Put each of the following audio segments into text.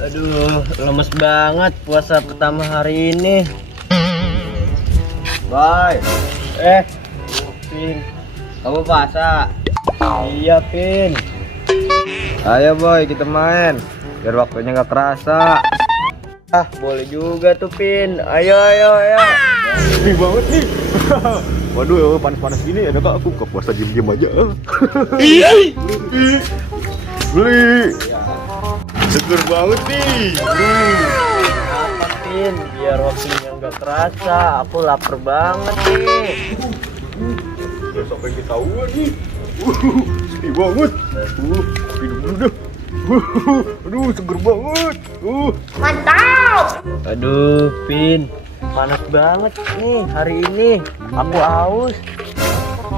Aduh, lemes banget puasa pertama hari ini. Boy, Pin. kamu puasa? Iya, Pin. Ayo boy, kita main. Biar waktunya nggak kerasa. Ah, boleh juga tuh, Pin. Ayo, ayo, ayo. Sepi banget nih. Waduh, panas-panas gini ada kak aku ke puasa diem-diem aja. Beli. Seger banget nih. Apa, Pin? Biar waktunya nggak kerasa. Aku lapar banget nih. Udah sampai ketahuan nih. Sepi banget. Minum dulu dah. Aduh, seger banget. Mantap! Aduh, Pin. Panas banget nih hari ini. Aku haus.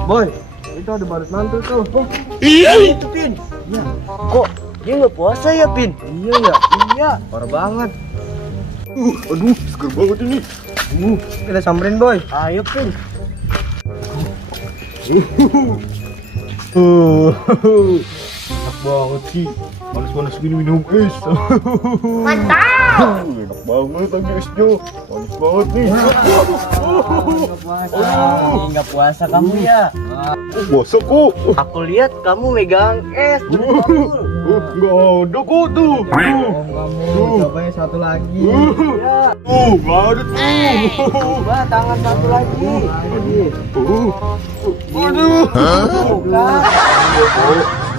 Boy, itu ada badut mantul tuh. Oh, Iya itu, Pin. Iya. Kok dia nggak puasa ya, Pin? iya ya. Iya. Parah banget. Aduh, seger banget ini. Kita samperin boy. Ayo, Pin. Enak banget sih. Panas-panas gini minum es. Mantap! Enak banget lagi esnya. Panas banget nih. Nggak puasa kamu ya? Oh, puasa kok. Aku lihat kamu megang es. Nggak ada kok tuh. Kamu cobain satu lagi. Ya, Nggak ada tuh. coba tangan satu lagi. Waduh. Buka.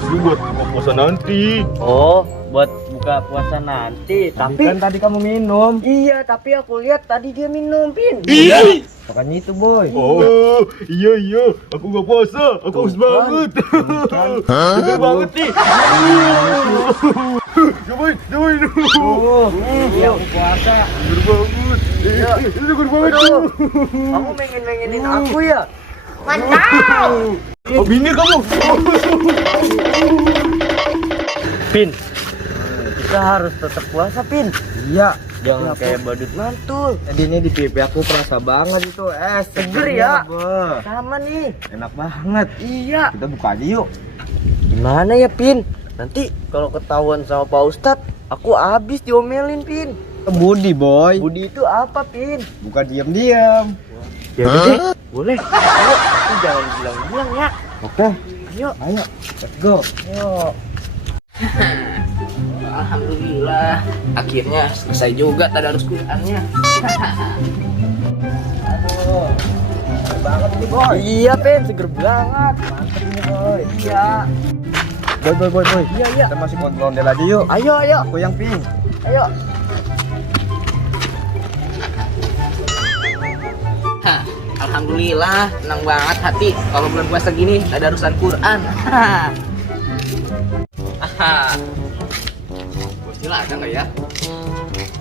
Ini buat buka puasa nanti. Oh, buat buka puasa nanti. Kan Tapi tadi kamu minum. iya, tapi aku lihat tadi dia minum, Pin. Makanya itu boy. Oh, iya. Aku nggak puasa. Aku haus banget. Seger banget nih. Cobain. Iya, aku puasa. Seger banget. Seger banget Aduh. tuh. Kamu mengen-mengenin aku ya? Mantap! Oh, bini kamu. Pin, kita harus tetap puasa, Pin. Iya. Jangan kayak badut mantul. Jadi ini di pipi aku kerasa banget itu es. Seger ya? Bah. Sama nih. Enak banget. Iya. Kita buka aja yuk. Gimana ya, Pin? Nanti kalau ketahuan sama Pak Ustadz, aku habis diomelin, Pin. Budi boy. Budi itu apa, Pin? Bukan diam-diam. Ya udah, boleh. Ayo, tapi jangan bilang-bilang ya. Oke. Ayo. Ayo. Let's go. Ayo. Alhamdulillah, akhirnya selesai juga tadarus Qur'annya. Aduh. Seger banget nih, boy. Iya, Pin, seger banget. Mantap nih boy. Iya. Boy. Iya. Kita masih kontrol ondel aja yuk. Ayo. Aku yang pink. Ayo. Hah, Alhamdulillah, senang banget hati kalau bulan puasa gini tadarusan Qur'an. Bocil ada nggak ya?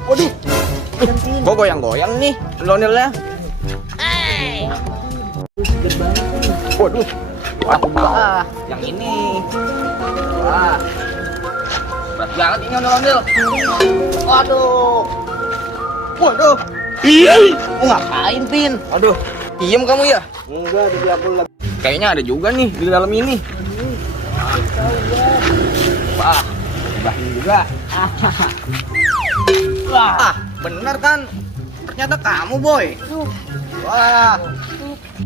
Waduh. Kok goyang-goyang nih ondel-ondelnya? Waduh. Wah, yang ini. Wah, berat banget ini ondel-ondel. Waduh. Ngapain, Pin? Aduh, diem kamu ya? Enggak, di aku lagi. Kayaknya ada juga nih di dalam ini. Wah, bah juga. Wah, bener kan? Ternyata kamu, boy. Wah,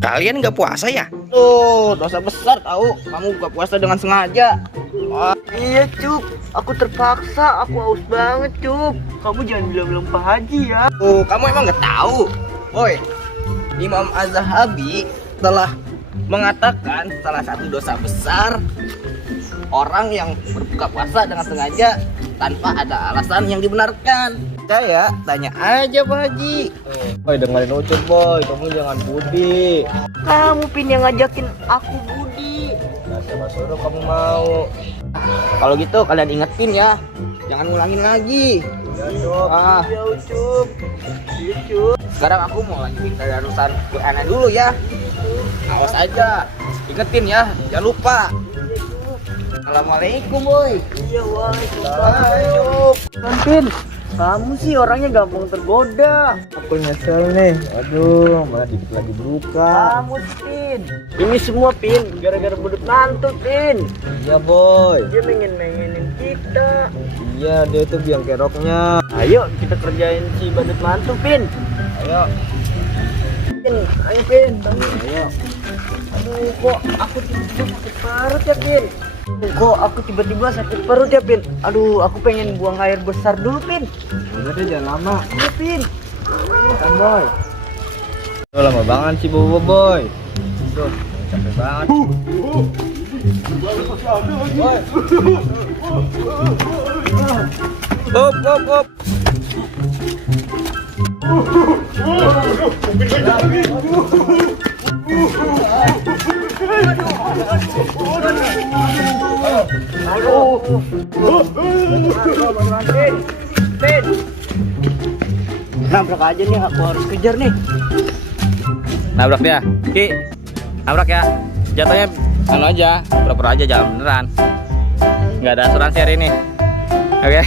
kalian nggak puasa ya? Tuh, dosa besar tahu. Kamu buka puasa dengan sengaja. Wah, Iya, Cup. Aku terpaksa. Aku haus banget, Cup. Kamu jangan bilang-bilang Pak Haji ya. tuh, kamu emang nggak tahu, boy. Imam Az-Zahabi telah mengatakan salah satu dosa besar orang yang berbuka puasa dengan sengaja tanpa ada alasan yang dibenarkan. Saya tanya aja Pak Haji. Boy dengerin Ucup boy. Kamu jangan budi. Kamu, Pin, yang ngajakin aku Budi. Nah siapa suruh kamu mau. Kalau gitu kalian ingetin ya, jangan ngulangin lagi. Ya Cup. Ya, Cup. Iya, Cup. Sekarang aku mau lanjutin tadarusan Qur'annya dulu ya. Awas aja, ingetin ya, jangan lupa. Assalamualaikum, boy. Iya, waalaikumsalam. Kan, Pin, kamu sih orangnya gampang tergoda. Aku nyesel nih. Aduh malah dikit lagi berbuka. Kamu, Pin. Ini semua, Pin, gara-gara badut mantul, Pin. Iya boy. Dia mengen-mengenin kita. kita. Iya, dia tuh biang keroknya. Ayo kita kerjain si badut mantu, Pin. Ayo. Pin, ayo Pin. Ayo. Aduh, kok aku tiba-tiba sakit perut ya, Pin? Kok aku tiba-tiba sakit perut ya, Pin? Aduh, aku pengen buang air besar dulu, Pin. Udah deh, jangan lama. Ayo, Pin. Kan boy. Tuh lama banget sih bobo boy. Tuh capek banget. Hop. Pin. Nabrak aja nih, aku harus kejar nih. Nabrak dia. Ki, nabrak ya. Jatuhnya anu aja, pura-pura aja jalan beneran. Nggak ada asuransi hari ini. Oke.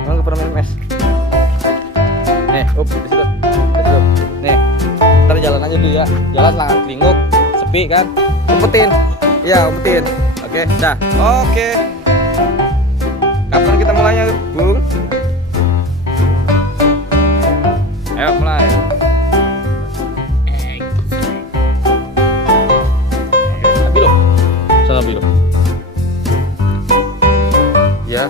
Emang nggak pernah minum es? Nih, di situ. Nih, ntar jalan aja dulu ya. Jalan lah, kelinguk, sepi kan. Umpetin. Iya, umpetin. Oke, dah. Oke. Kapan kita mulainya, Bung? Ayo mulai. Ambil loh. Sana ambil loh. Ya.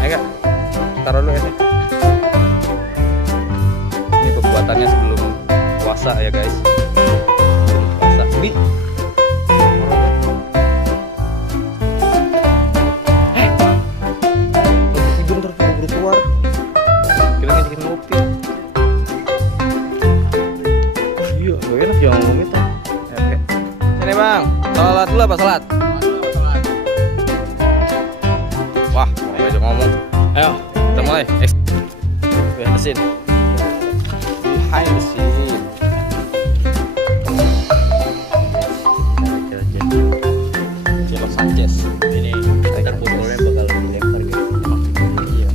Enggak. Taruh dulu ya. Ini pembuatannya sebelum puasa ya, guys. Sebelum puasa. Ini Bang, salat dulu apa salat? Wah, mau aja ngomong. Ayo, kita mulai. Behind the scene. Behind the scene. Cielo Sanchez. Ini kita footballnya bakal dilempar gitu. Iya.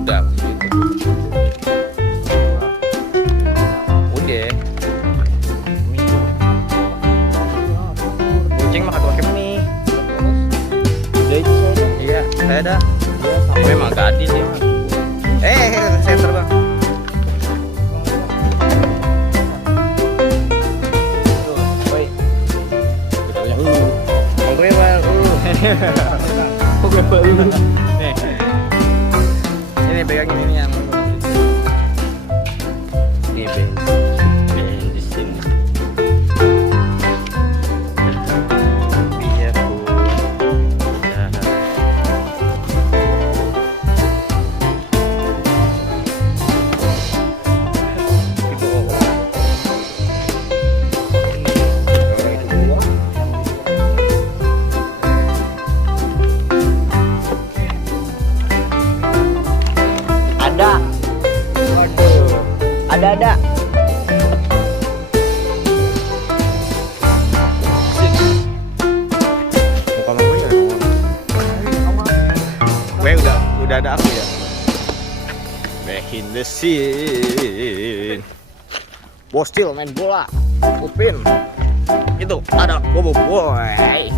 Udah, gitu. Udah. Kucing mah pakai mie. Iya, saya ada. Memang gadis ya. Center bang. Woi. Kita punya Oke bang. Oke bang. Nih. Ini pegangin ini yang. Ini di sini. Ada. Udah ada aku ya. Behind the scene. Bostil main bola. Upin. Itu ada Bobo Boy.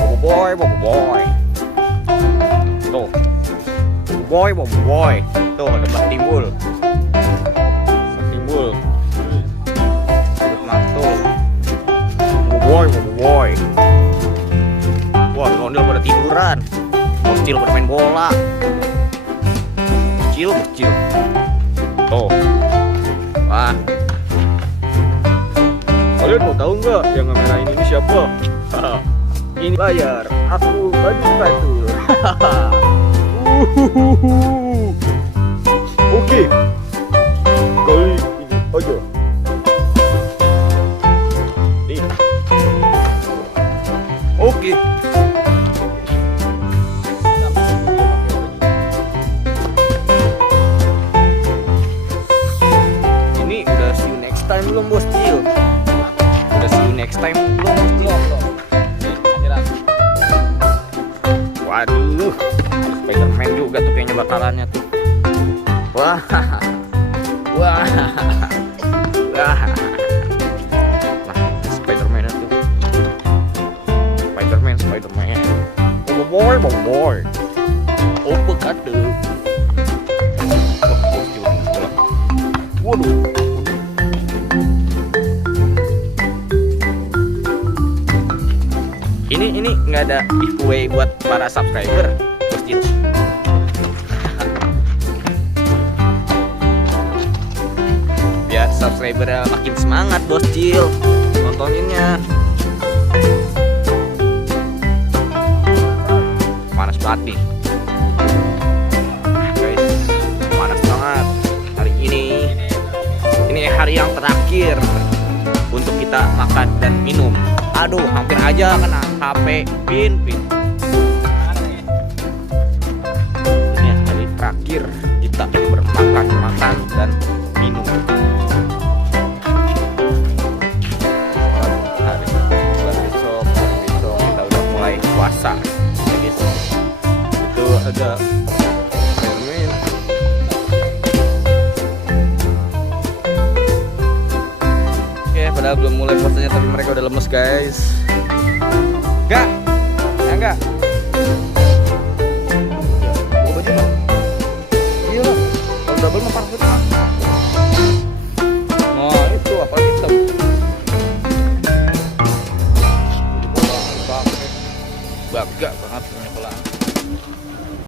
Bobo Boy. Tuh. Bobo Boy. Tuh ada Mbak Timbul. Mantul. Bobo Boy. Wah, ondel pada tiduran. Bocil bermain bola. Bocil. Tuh. Wah. Kalian mau tahu nggak yang ngamerain ini siapa? Ini bayar. Aku baju sepatu. Oke. Kali ini aja. Oke. Ini udah see you next time belum bos Cil? Udah see you next time belum bos Cil? Waduh, Spiderman juga tuh kayaknya bakalannya tuh. Wah. Wah. Wah. Nah, Spider-Man itu. Spider-Man. Boy. Oh, bekade. Waduh. Ini nggak ada giveaway buat para subscriber, Bos Jil. Biar subscriber makin semangat, Bos Jil, nontoninnya. Panas banget nih, guys. Panas banget hari ini. Ini hari yang terakhir untuk kita makan dan minum. Aduh, hampir aja kena HP Pin. Ini hari terakhir kita bermakan dan minum. Hari besok kita udah mulai puasa. Ya, guys. Itu ada permen. Oke, padahal belum mulai puasanya tapi mereka udah lemes, guys. Enggak. Ya enggak. Buka baju, Bang. Iya lah. Kalau double mah parfum. Nah, itu apa hitam? Bangga banget.